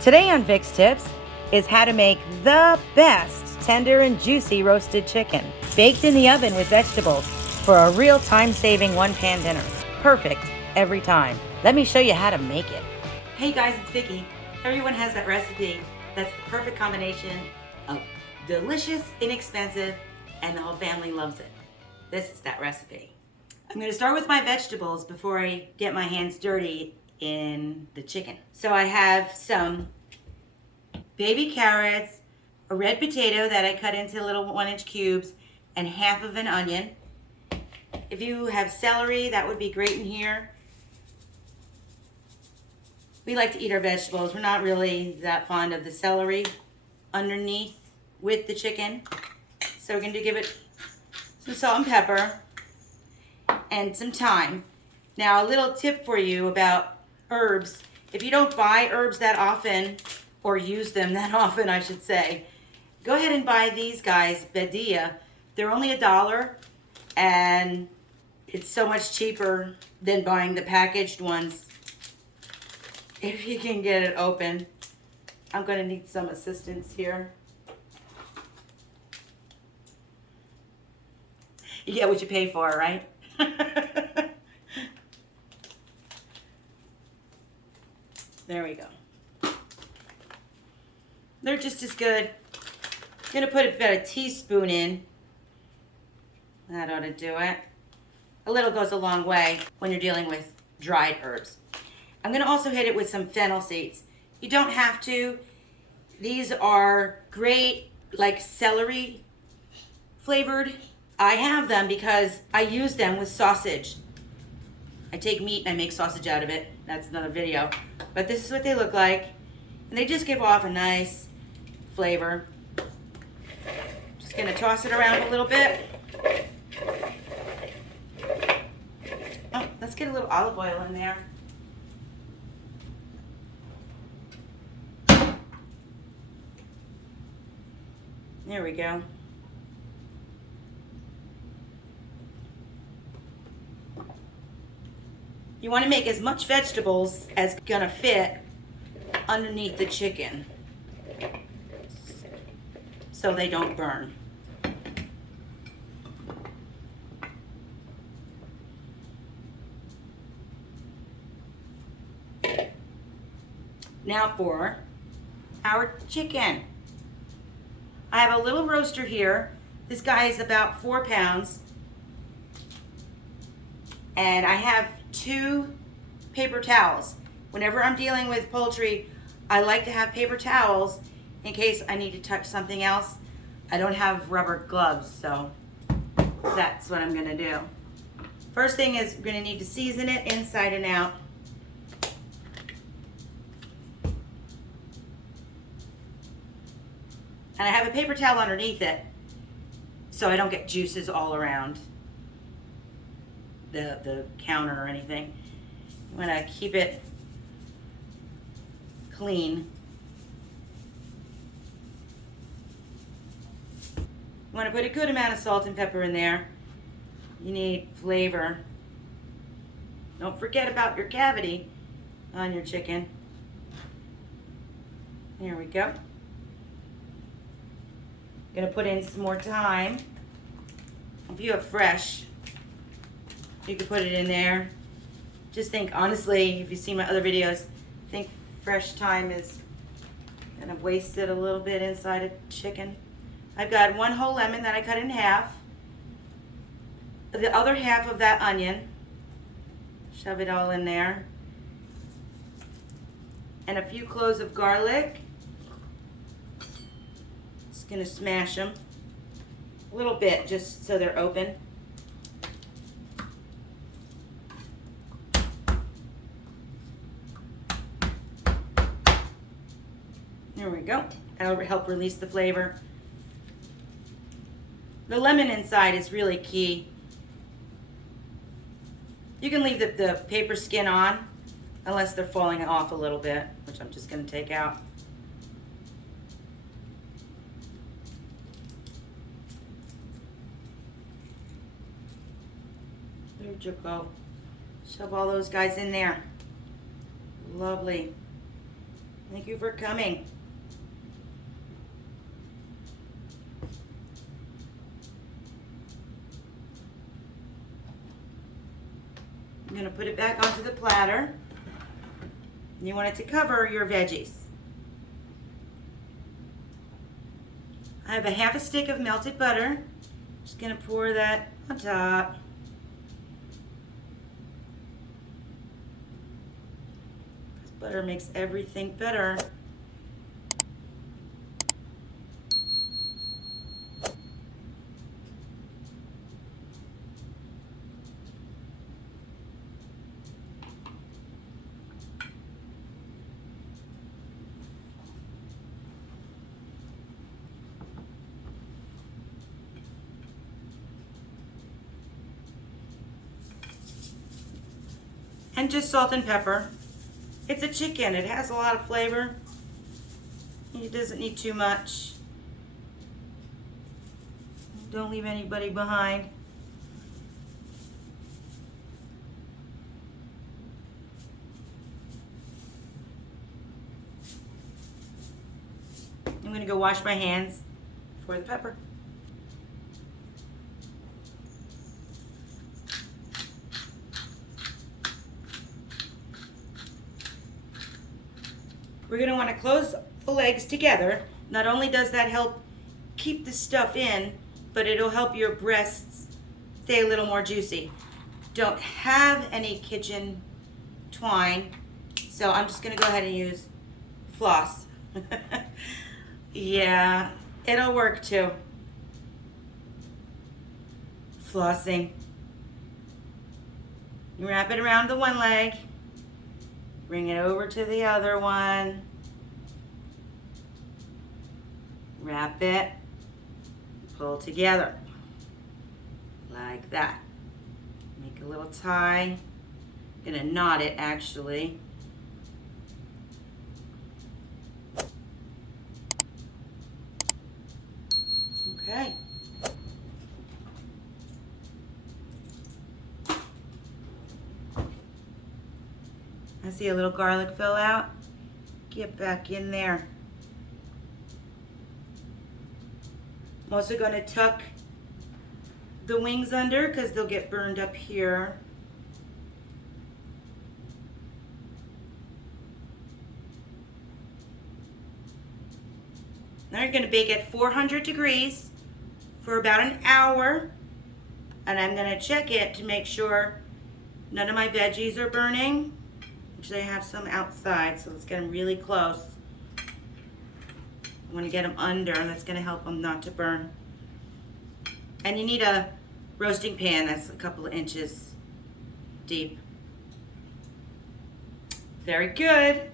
Today on Vic's Tips is how to make the best tender and juicy roasted chicken, baked in the oven with vegetables for a real time-saving one-pan dinner. Perfect every time. Let me show you how to make it. Hey guys, it's Vicki. Everyone has that recipe that's the perfect combination of delicious, inexpensive, and the whole family loves it. This is that recipe. I'm going to start with my vegetables before I get my hands dirty in the chicken. So I have some baby carrots, a red potato that I cut into little 1-inch cubes, and half of an onion. If you have celery, that would be great in here. We like to eat our vegetables. We're not really that fond of the celery underneath with the chicken. So we're going to give it some salt and pepper and some thyme. Now, a little tip for you about herbs. If you don't buy herbs that often, or use them that often, I should say, go ahead and buy these guys, Badia. They're only $1, and it's so much cheaper than buying the packaged ones. If you can get it open. I'm going to need some assistance here. You get what you pay for, right? There we go. They're just as good. I'm going to put about a teaspoon in. That ought to do it. A little goes a long way when you're dealing with dried herbs. I'm going to also hit it with some fennel seeds. You don't have to. These are great, like celery flavored. I have them because I use them with sausage. I take meat and I make sausage out of it. That's another video. But this is what they look like. And they just give off a nice flavor. Just gonna toss it around a little bit. Oh, let's get a little olive oil in there. There we go. You want to make as much vegetables as gonna fit underneath the chicken so they don't burn. Now for our chicken. I have a little roaster here. This guy is about 4 pounds. And I have 2 paper towels. Whenever I'm dealing with poultry, I like to have paper towels in case I need to touch something else. I don't have rubber gloves, so that's what I'm gonna do. First thing is we're gonna need to season it inside and out. And I have a paper towel underneath it so I don't get juices all around the counter or anything. I'm gonna keep it clean. You wanna put a good amount of salt and pepper in there. You need flavor. Don't forget about your cavity on your chicken. There we go. Gonna put in some more thyme. If you have fresh, you can put it in there. Just think, honestly, if you've seen my other videos, I think fresh thyme is kind of wasted a little bit inside a chicken. I've got 1 whole lemon that I cut in half. The other half of that onion, shove it all in there. And a few cloves of garlic. Just gonna smash them a little bit just so they're open. There we go. That'll help release the flavor. The lemon inside is really key. You can leave the paper skin on unless they're falling off a little bit, which I'm just going to take out. There you go. Shove all those guys in there. Lovely. Thank you for coming. I'm going to put it back onto the platter. You want it to cover your veggies. I have a half a stick of melted butter. Just going to pour that on top. This butter makes everything better. And just salt and pepper. It's a chicken, it has a lot of flavor. It doesn't need too much. Don't leave anybody behind. I'm gonna go wash my hands for the pepper. We're going to want to close the legs together. Not only does that help keep the stuff in, but it'll help your breasts stay a little more juicy. Don't have any kitchen twine, so I'm just going to go ahead and use floss. Yeah, it'll work too. Flossing. You wrap it around the one leg. Bring it over to the other one. Wrap it. Pull together. Like that. Make a little tie. I'm gonna knot it actually. Okay. I see a little garlic fill out. Get back in there. I'm also going to tuck the wings under because they'll get burned up here. Now you're going to bake at 400 degrees for about an hour. And I'm going to check it to make sure none of my veggies are burning. Actually, I have some outside, so let's get them really close. I want to get them under. That's going to help them not to burn. And you need a roasting pan that's a couple of inches deep. Very good.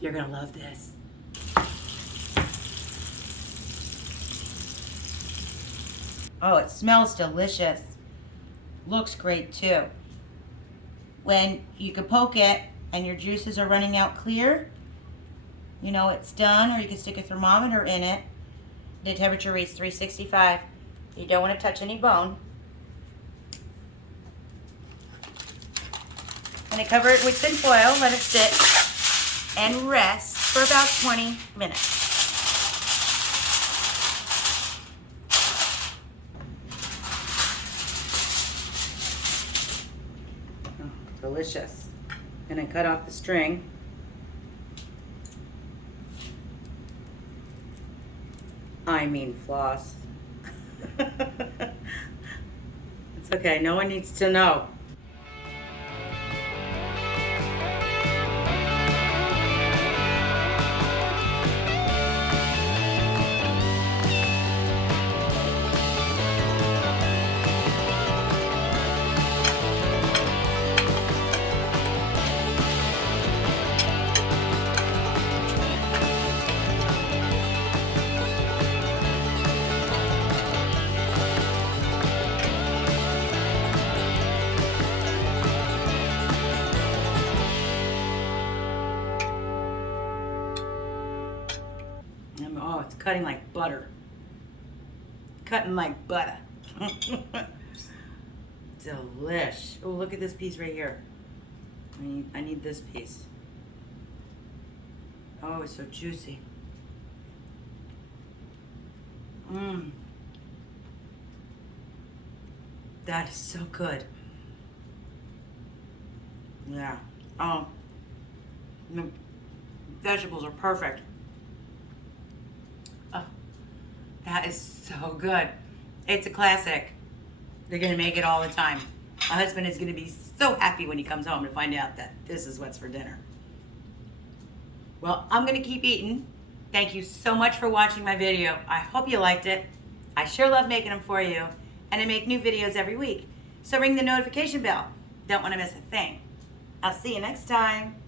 You're going to love this. Oh, it smells delicious. Looks great too. When you can poke it and your juices are running out clear, you know it's done, or you can stick a thermometer in it. The temperature reads 365. You don't want to touch any bone. I'm going to cover it with tin foil, let it sit and rest for about 20 minutes. Delicious. I'm going to cut off the string. I mean floss. It's okay, no one needs to know. Oh, it's cutting like butter. Cutting like butter. Delish. Oh, look at this piece right here. I need this piece. Oh, it's so juicy. Mmm. That is so good. Yeah. Oh, the vegetables are perfect. Oh, that is so good. It's a classic. They're gonna make it all the time. My husband is gonna be so happy when he comes home to find out that this is what's for dinner. Well, I'm gonna keep eating. Thank you so much for watching my video. I hope you liked it. I sure love making them for you, and I make new videos every week. So ring the notification bell. Don't wanna miss a thing. I'll see you next time.